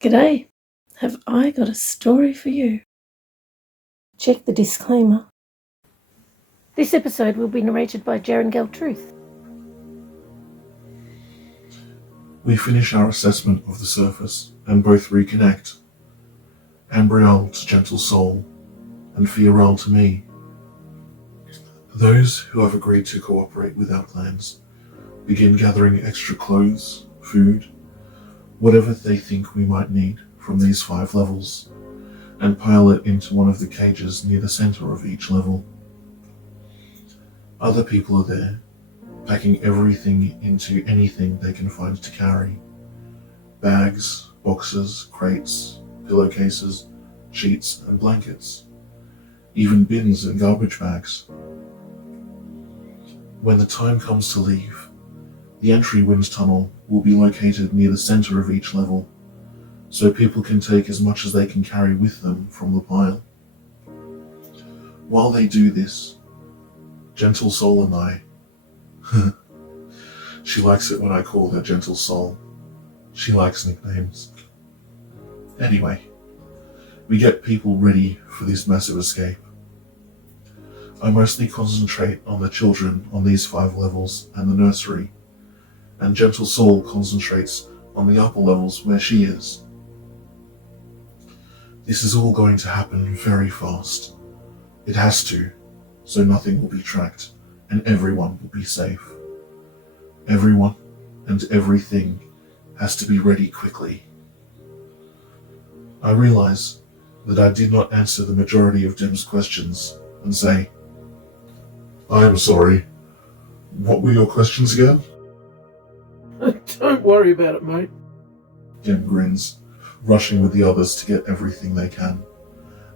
G'day, have I got a story for you? Check the disclaimer. This episode will be narrated by Jaron Gal Truth. We finish our assessment of the surface and both reconnect. Ambriel to Gentle Soul and Fiorel to me. Those who have agreed to cooperate with our plans begin gathering extra clothes, food, whatever they think we might need from these 5 levels, and pile it into one of the cages near the center of each level. Other people are there, packing everything into anything they can find to carry. Bags, boxes, crates, pillowcases, sheets and blankets, even bins and garbage bags. When the time comes to leave, the entry wind tunnel will be located near the center of each level, so people can take as much as they can carry with them from the pile. While they do this, Gentle Soul and I, she likes it when I call her Gentle Soul. She likes nicknames. Anyway, we get people ready for this massive escape. I mostly concentrate on the children on these 5 levels and the nursery, and Gentle Soul concentrates on the upper levels where she is. This is all going to happen very fast. It has to, so nothing will be tracked and everyone will be safe. Everyone and everything has to be ready quickly. I realize that I did not answer the majority of Dem's questions and say, "I'm sorry, what were your questions again?" Don't worry about it, mate. Dem grins, rushing with the others to get everything they can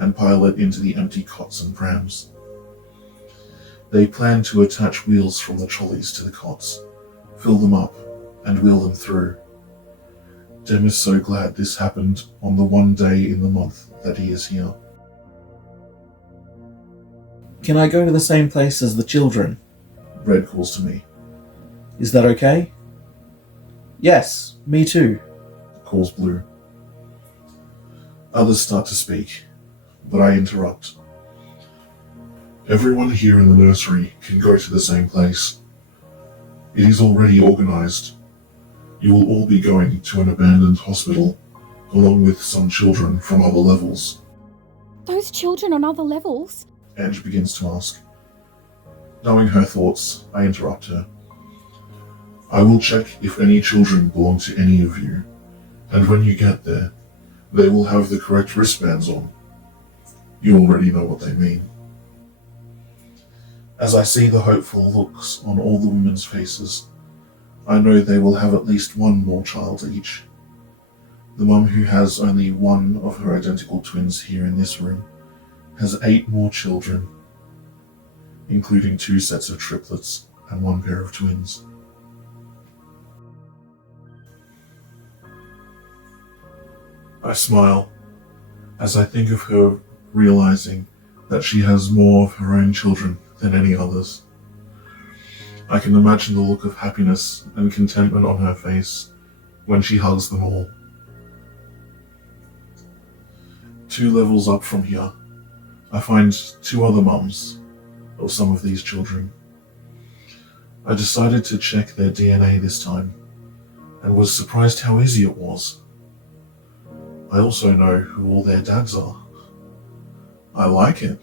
and pile it into the empty cots and prams. They plan to attach wheels from the trolleys to the cots, fill them up, and wheel them through. Dem is so glad this happened on the one day in the month that he is here. Can I go to the same place as the children? Red calls to me. Is that okay? Yes, me too. Calls Blue. Others start to speak, but I interrupt. Everyone here in the nursery can go to the same place. It is already organized. You will all be going to an abandoned hospital, along with some children from other levels. Those children on other levels? Ange begins to ask. Knowing her thoughts, I interrupt her. I will check if any children belong to any of you, and when you get there, they will have the correct wristbands on. You already know what they mean. As I see the hopeful looks on all the women's faces, I know they will have at least one more child each. The mum who has only one of her identical twins here in this room has 8 more children, including 2 sets of triplets and 1 pair of twins. I smile as I think of her realizing that she has more of her own children than any others. I can imagine the look of happiness and contentment on her face when she hugs them all. 2 levels up from here, I find 2 other mums of some of these children. I decided to check their DNA this time, and was surprised how easy it was. I also know who all their dads are. I like it.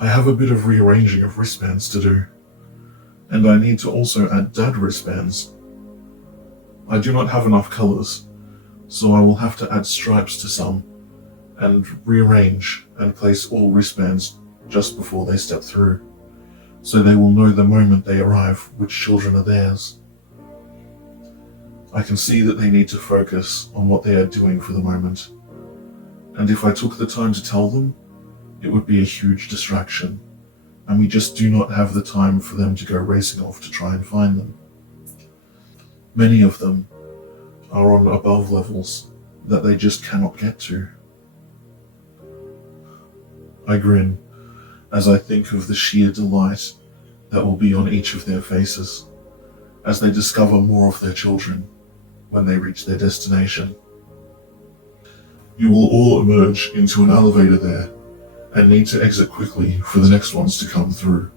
I have a bit of rearranging of wristbands to do, and I need to also add dad wristbands. I do not have enough colours, so I will have to add stripes to some, and rearrange and place all wristbands just before they step through, so they will know the moment they arrive which children are theirs. I can see that they need to focus on what they are doing for the moment, and if I took the time to tell them, it would be a huge distraction, and we just do not have the time for them to go racing off to try and find them. Many of them are on above levels that they just cannot get to. I grin as I think of the sheer delight that will be on each of their faces as they discover more of their children when they reach their destination. You will all emerge into an elevator there and need to exit quickly for the next ones to come through.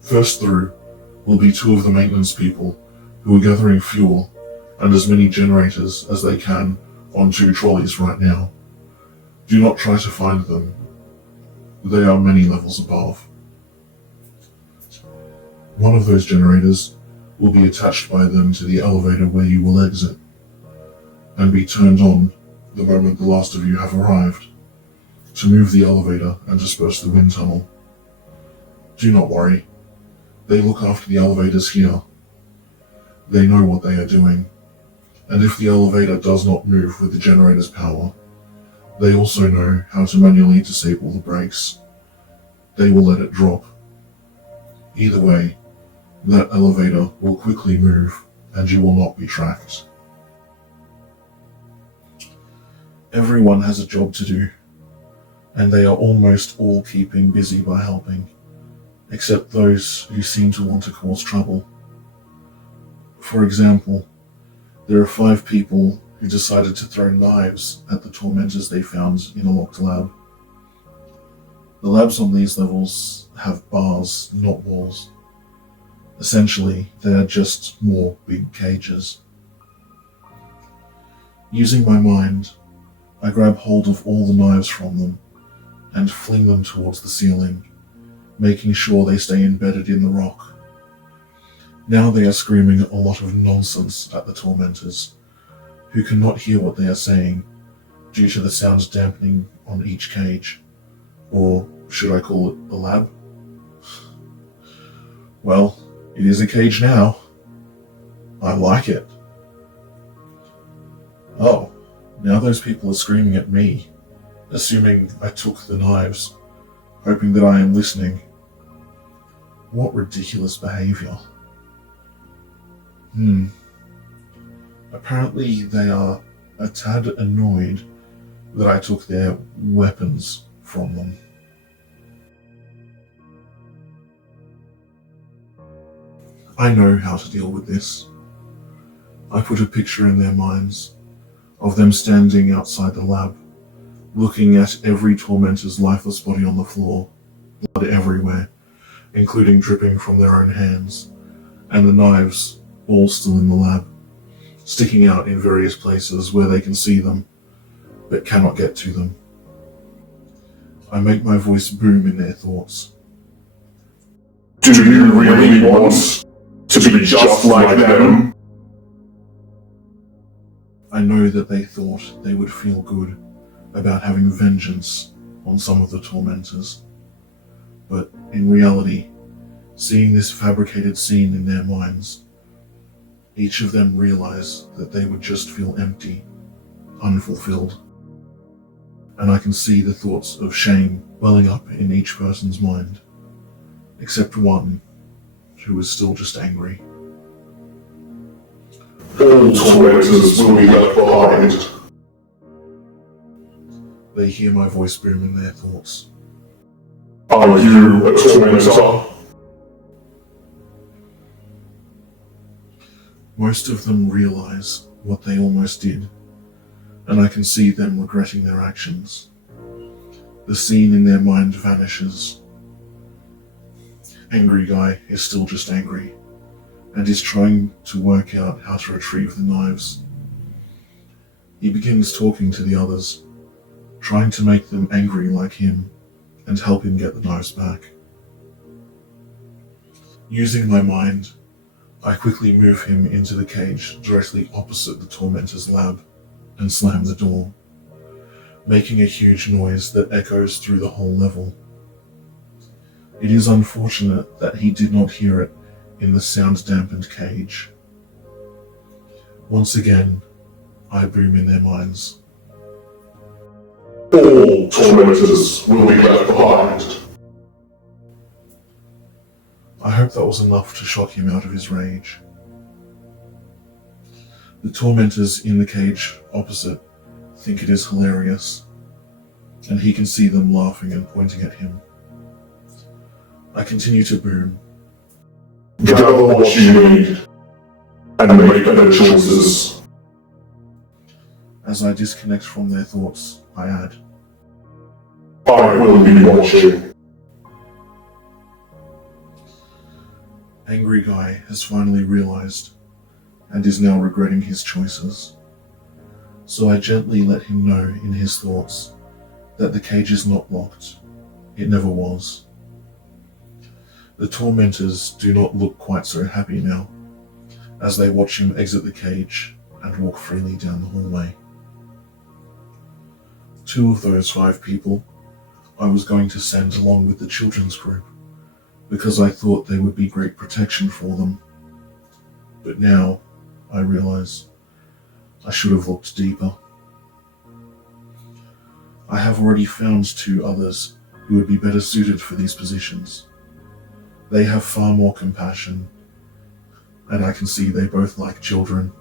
First through will be two of the maintenance people who are gathering fuel and as many generators as they can on 2 trolleys right now. Do not try to find them. They are many levels above. One of those generators will be attached by them to the elevator where you will exit, and be turned on the moment the last of you have arrived, to move the elevator and disperse the wind tunnel. Do not worry. They look after the elevators here. They know what they are doing, and if the elevator does not move with the generator's power, they also know how to manually disable the brakes. They will let it drop. Either way, that elevator will quickly move, and you will not be tracked. Everyone has a job to do, and they are almost all keeping busy by helping, except those who seem to want to cause trouble. For example, there are 5 people who decided to throw knives at the tormentors they found in a locked lab. The labs on these levels have bars, not walls. Essentially, they are just more big cages. Using my mind, I grab hold of all the knives from them and fling them towards the ceiling, making sure they stay embedded in the rock. Now they are screaming a lot of nonsense at the tormentors, who cannot hear what they are saying due to the sounds dampening on each cage. Or should I call it the lab? Well, it is a cage now. I like it. Oh, now those people are screaming at me, assuming I took the knives, hoping that I am listening. What ridiculous behavior. Apparently they are a tad annoyed that I took their weapons from them. I know how to deal with this. I put a picture in their minds of them standing outside the lab, looking at every tormentor's lifeless body on the floor, blood everywhere, including dripping from their own hands, and the knives all still in the lab, sticking out in various places where they can see them, but cannot get to them. I make my voice boom in their thoughts. Do you really want to be just like them? I know that they thought they would feel good about having vengeance on some of the tormentors, but in reality, seeing this fabricated scene in their minds, each of them realized that they would just feel empty, unfulfilled. And I can see the thoughts of shame welling up in each person's mind, except one who is still just angry. All tormentors will be left behind. They hear my voice boom in their thoughts. Are you a tormentor? Most of them realize what they almost did, and I can see them regretting their actions. The scene in their mind vanishes. Angry guy is still just angry, and is trying to work out how to retrieve the knives. He begins talking to the others, trying to make them angry like him, and help him get the knives back. Using my mind, I quickly move him into the cage directly opposite the tormentor's lab, and slam the door, making a huge noise that echoes through the whole level. It is unfortunate that he did not hear it in the sound-dampened cage. Once again, I boom in their minds. All tormentors will be left behind. I hope that was enough to shock him out of his rage. The tormentors in the cage opposite think it is hilarious, and he can see them laughing and pointing at him. I continue to boom. Gather what you need, and make better choices. As I disconnect from their thoughts, I add, I will be watching. Angry Guy has finally realized and is now regretting his choices. So I gently let him know in his thoughts that the cage is not locked. It never was. The tormentors do not look quite so happy now, as they watch him exit the cage and walk freely down the hallway. 2 of those 5 people I was going to send along with the children's group, because I thought they would be great protection for them. But now I realize I should have looked deeper. I have already found 2 others who would be better suited for these positions. They have far more compassion, and I can see they both like children.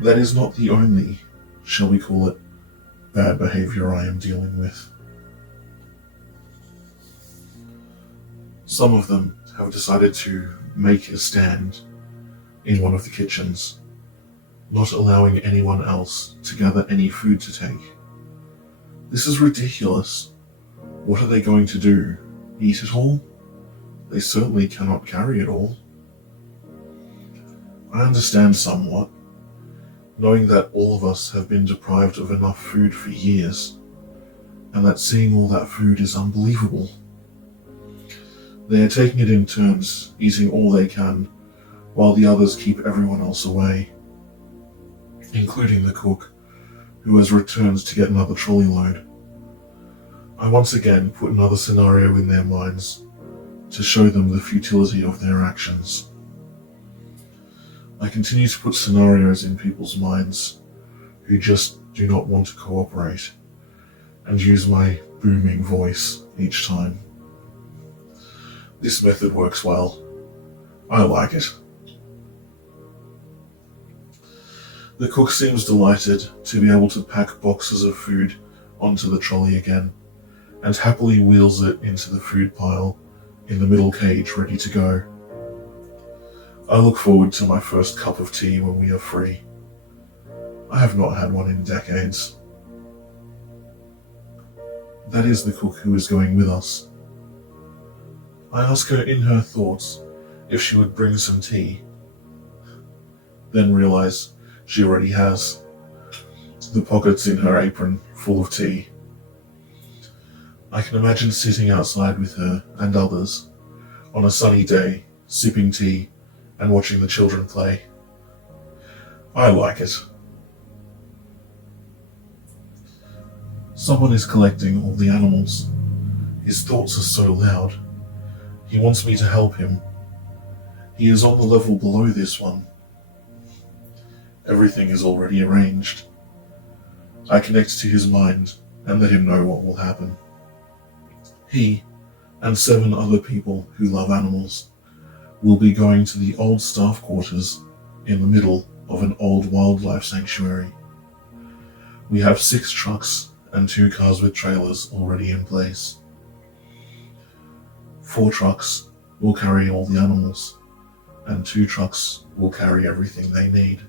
That is not the only, shall we call it, bad behavior I am dealing with. Some of them have decided to make a stand in one of the kitchens, not allowing anyone else to gather any food to take. This is ridiculous. What are they going to do? Eat it all? They certainly cannot carry it all. I understand somewhat, knowing that all of us have been deprived of enough food for years, and that seeing all that food is unbelievable. They are taking it in turns, eating all they can, while the others keep everyone else away, including the cook, who has returned to get another trolley load. I once again put another scenario in their minds to show them the futility of their actions. I continue to put scenarios in people's minds who just do not want to cooperate, and use my booming voice each time. This method works well. I like it. The cook seems delighted to be able to pack boxes of food onto the trolley again, and happily wheels it into the food pile in the middle cage ready to go. I look forward to my first cup of tea when we are free. I have not had one in decades. That is the cook who is going with us. I ask her in her thoughts if she would bring some tea, then realize she already has, the pockets in her apron full of tea. I can imagine sitting outside with her and others on a sunny day, sipping tea and watching the children play. I like it. Someone is collecting all the animals. His thoughts are so loud. He wants me to help him. He is on the level below this one. Everything is already arranged. I connect to his mind and let him know what will happen. He and 7 other people who love animals will be going to the old staff quarters in the middle of an old wildlife sanctuary. We have 6 trucks and 2 cars with trailers already in place. 4 trucks will carry all the animals, and 2 trucks will carry everything they need.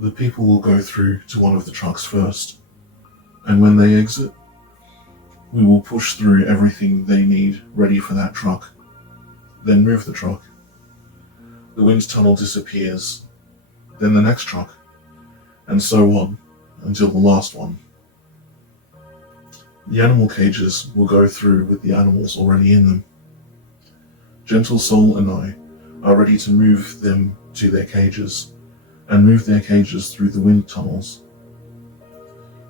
The people will go through to one of the trucks first, and when they exit, we will push through everything they need ready for that truck, then move the truck. The wind tunnel disappears, then the next truck, and so on until the last one. The animal cages will go through with the animals already in them. Gentle Soul and I are ready to move them to their cages, and move their cages through the wind tunnels.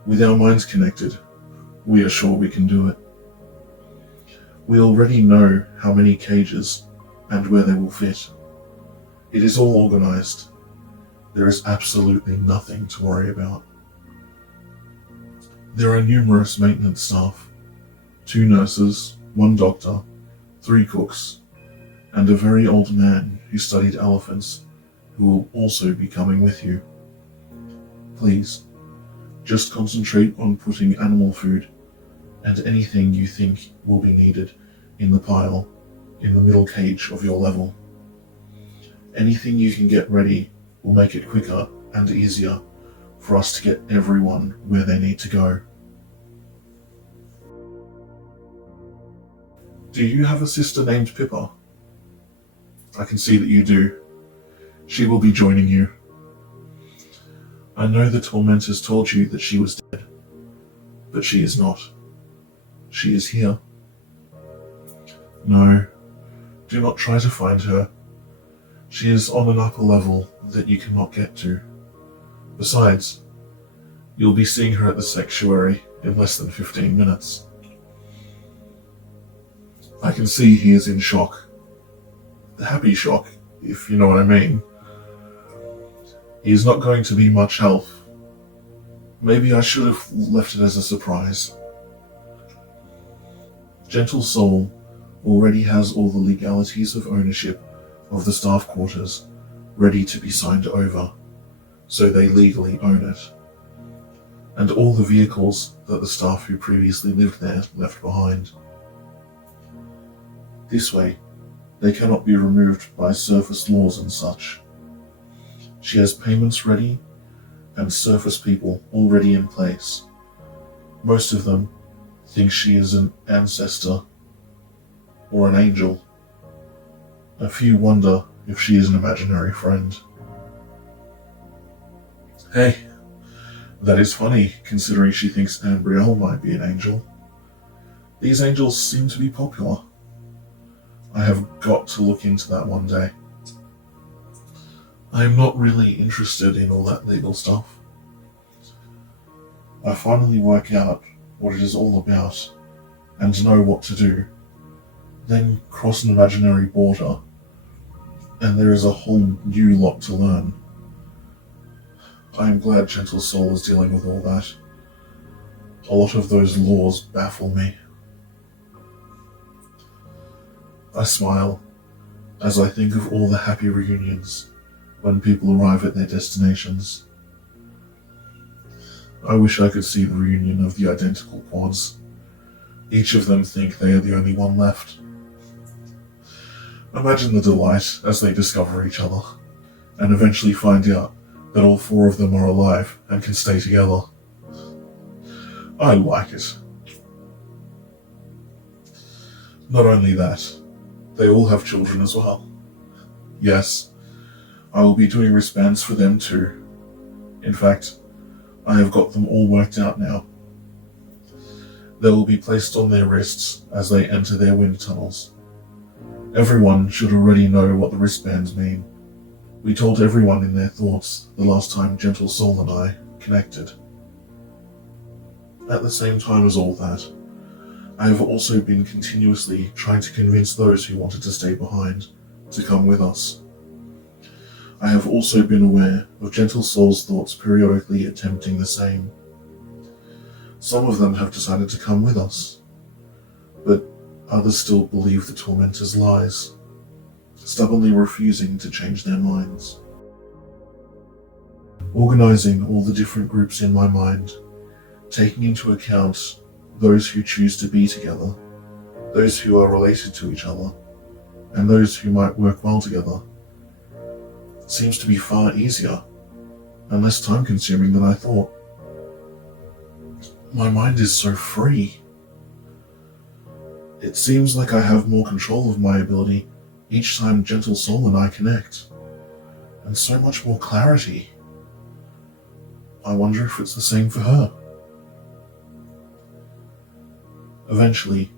With our minds connected, we are sure we can do it. We already know how many cages and where they will fit. It is all organized. There is absolutely nothing to worry about. There are numerous maintenance staff, 2 nurses, 1 doctor, 3 cooks, and a very old man who studied elephants who will also be coming with you. Please, just concentrate on putting animal food and anything you think will be needed in the pile in the middle cage of your level. Anything you can get ready will make it quicker and easier for us to get everyone where they need to go. Do you have a sister named Pippa? I can see that you do. She will be joining you. I know the tormentors told you that she was dead, but she is not. She is here. No, do not try to find her. She is on an upper level that you cannot get to. Besides, you'll be seeing her at the sanctuary in less than 15 minutes. I can see he is in shock. A happy shock, if you know what I mean. He is not going to be much help. Maybe I should have left it as a surprise. Gentle Soul already has all the legalities of ownership of the staff quarters ready to be signed over, so they legally own it, and all the vehicles that the staff who previously lived there left behind. This way, they cannot be removed by surface laws and such. She has payments ready and surface people already in place. Most of them think she is an ancestor or an angel. A few wonder if she is an imaginary friend. Hey, that is funny, considering she thinks Ambrielle might be an angel. These angels seem to be popular. I have got to look into that one day. I am not really interested in all that legal stuff. I finally work out what it is all about and know what to do, then cross an imaginary border, and there is a whole new lot to learn. I am glad Gentle Soul is dealing with all that. A lot of those laws baffle me. I smile as I think of all the happy reunions when people arrive at their destinations. I wish I could see the reunion of the identical quads. Each of them think they are the only one left. Imagine the delight as they discover each other, and eventually find out that all four of them are alive and can stay together. I like it. Not only that, they all have children as well. Yes, I will be doing wristbands for them too. In fact, I have got them all worked out now. They will be placed on their wrists as they enter their wind tunnels. Everyone should already know what the wristbands mean. We told everyone in their thoughts the last time Gentle Soul and I connected. At the same time as all that, I have also been continuously trying to convince those who wanted to stay behind to come with us. I have also been aware of Gentle Soul's thoughts periodically attempting the same. Some of them have decided to come with us, but others still believe the tormentor's lies, stubbornly refusing to change their minds. Organizing all the different groups in my mind, taking into account those who choose to be together, those who are related to each other, and those who might work well together, seems to be far easier and less time-consuming than I thought. My mind is so free. It seems like I have more control of my ability each time Gentle Soul and I connect, and so much more clarity. I wonder if it's the same for her. Eventually,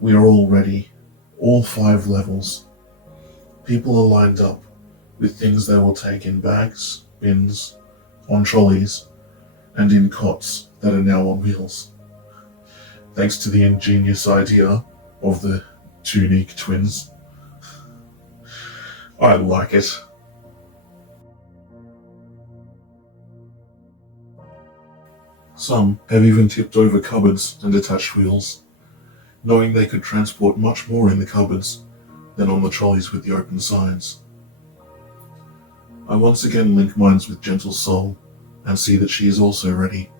we are all ready, all 5 levels. People are lined up with things they will take in bags, bins, on trolleys, and in cots that are now on wheels. Thanks to the ingenious idea of the two unique twins. I like it. Some have even tipped over cupboards and attached wheels, knowing they could transport much more in the cupboards than on the trolleys with the open sides. I once again link minds with Gentle Soul and see that she is also ready.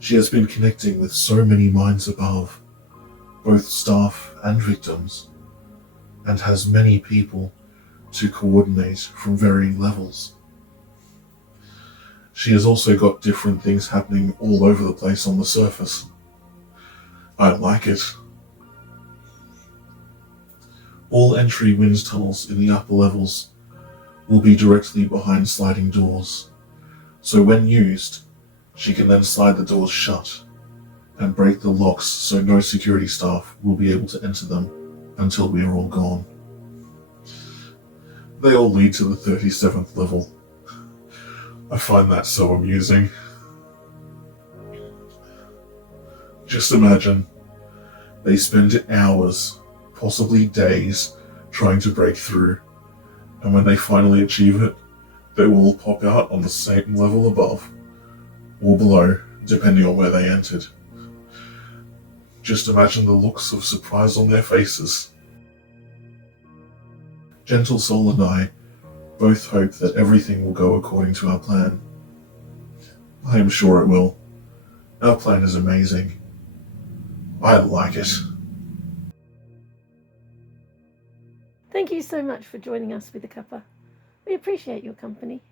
She has been connecting with so many minds above, both staff and victims, and has many people to coordinate from varying levels. She has also got different things happening all over the place on the surface. I like it. All entry wind tunnels in the upper levels will be directly behind sliding doors, so when used, she can then slide the doors shut and break the locks so no security staff will be able to enter them until we are all gone. They all lead to the 37th level. I find that so amusing. Just imagine, they spend hours, possibly days, trying to break through, and when they finally achieve it, they will all pop out on the same level above, or below, depending on where they entered. Just imagine the looks of surprise on their faces. Gentle Soul and I both hope that everything will go according to our plan. I am sure it will. Our plan is amazing. I like it. Thank you so much for joining us with the cuppa. We appreciate your company.